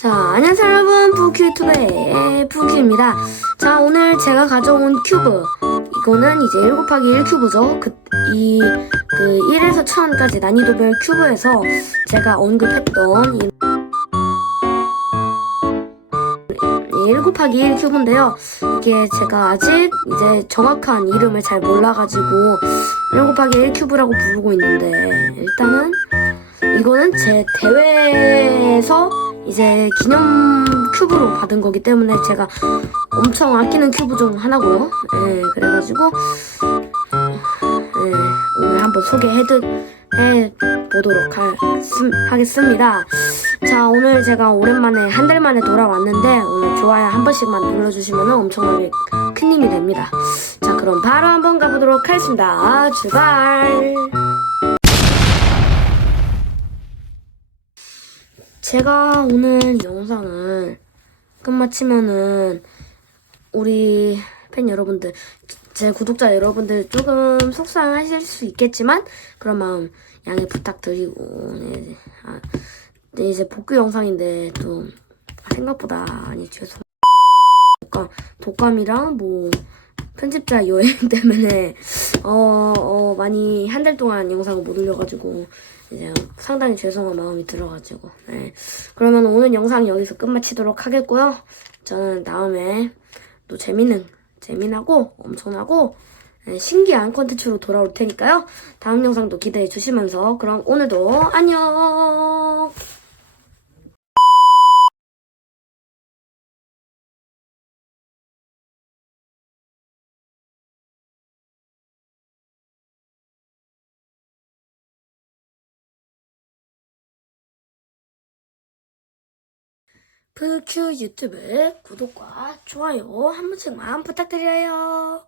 자, 안녕하세요 여러분. 부큐 유튜브의 부큐입니다. 자, 오늘 제가 가져온 큐브. 이거는 이제 1 곱하기 1 큐브죠. 그, 이, 그 1에서 1000까지 난이도별 큐브에서 제가 언급했던 이, 1 곱하기 1 큐브인데요. 이게 제가 아직 이제 정확한 이름을 잘 몰라가지고 1 곱하기 1 큐브라고 부르고 있는데 일단은 이거는 제 대회에서 이제 기념 큐브로 받은 거기 때문에 제가 엄청 아끼는 큐브 중 하나고요. 예, 그래가지고 예, 오늘 한번 소개해드 해 보도록 하, 하겠습니다. 자, 오늘 제가 오랜만에 한 달 만에 돌아왔는데 오늘 좋아요 한 번씩만 눌러주시면 엄청나게 큰 힘이 됩니다. 자, 그럼 바로 한번 가보도록 하겠습니다. 출발! 제가 오늘 영상을 끝마치면은 우리 팬 여러분들, 제 구독자 여러분들 조금 속상하실 수 있겠지만 그런 마음 양해 부탁드리고 네, 아, 네, 이제 복귀 영상인데 또 생각보다 많이 죄송. 독감, 독감이랑 뭐 편집자 여행 때문에 어, 어 많이 한 달 동안 영상을 못 올려가지고 이제 상당히 죄송한 마음이 들어가지고 네. 그러면 오늘 영상 여기서 끝마치도록 하겠고요. 저는 다음에 또 재밌는 재미나고 엄청나고 네, 신기한 콘텐츠로 돌아올 테니까요. 다음 영상도 기대해 주시면서 그럼 오늘도 안녕. 프큐 유튜브 구독과 좋아요 한 번씩만 부탁드려요.